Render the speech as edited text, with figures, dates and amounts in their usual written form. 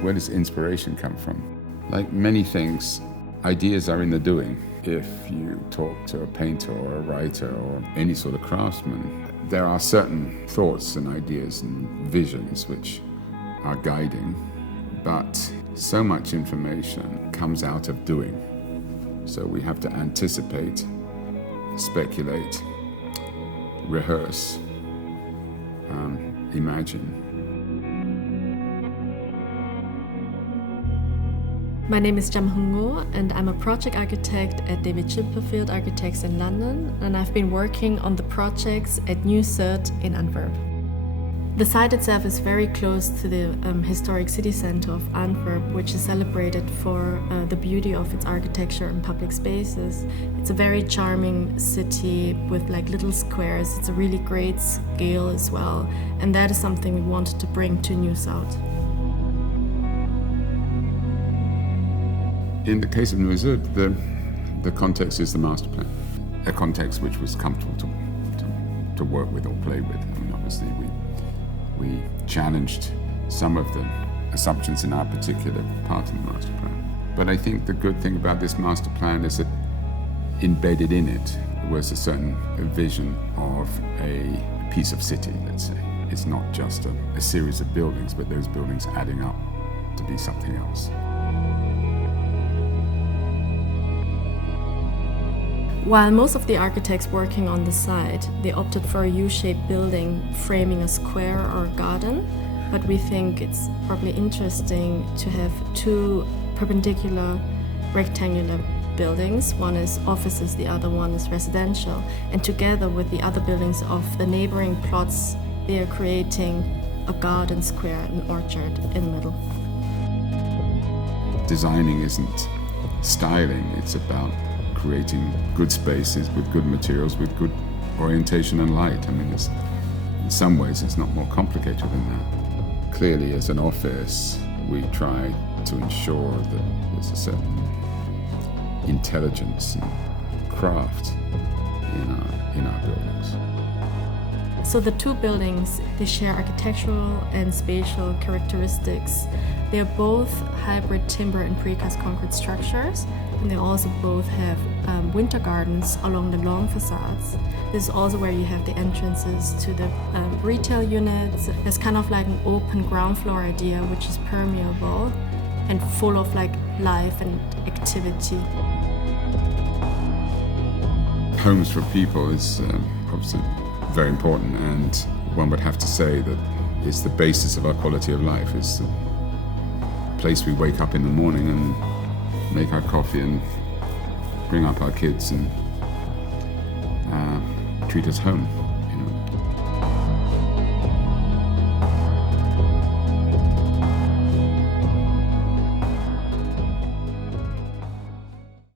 Where does inspiration come from? Like many things, ideas are in the doing. If you talk to a painter or a writer or any sort of craftsman, there are certain thoughts and ideas and visions which are guiding, but so much information comes out of doing. So we have to anticipate, speculate, rehearse, imagine. My name is Jam Hungo and I'm a project architect at David Chipperfield Architects in London, and I've been working on the projects at New Zuid in Antwerp. The site itself is very close to the historic city centre of Antwerp, which is celebrated for the beauty of its architecture and public spaces. It's a very charming city with like little squares. It's a really great scale as well, and that is something we wanted to bring to New Zuid. In the case of New Zuid, the context is the master plan, a context which was comfortable to work with or play with. I mean, obviously, we challenged some of the assumptions in our particular part of the master plan. But I think the good thing about this master plan is that embedded in it was a certain vision of a piece of city, let's say. It's not just a series of buildings, but those buildings adding up to be something else. While most of the architects working on the site, they opted for a U-shaped building framing a square or a garden, but we think it's probably interesting to have two perpendicular rectangular buildings. One is offices, the other one is residential, and together with the other buildings of the neighboring plots, they are creating a garden square, an orchard in the middle. Designing isn't styling, it's about creating good spaces with good materials, with good orientation and light. I mean, in some ways, it's not more complicated than that. Clearly, as an office, we try to ensure that there's a certain intelligence and craft in our buildings. So the two buildings, they share architectural and spatial characteristics. They are both hybrid timber and precast concrete structures, and they also both have winter gardens along the long facades. This is also where you have the entrances to the retail units. There's kind of like an open ground floor idea, which is permeable and full of like life and activity. Homes for people is obviously very important, and one would have to say that it's the basis of our quality of life. It's the place we wake up in the morning and make our coffee and bring up our kids and treat us home.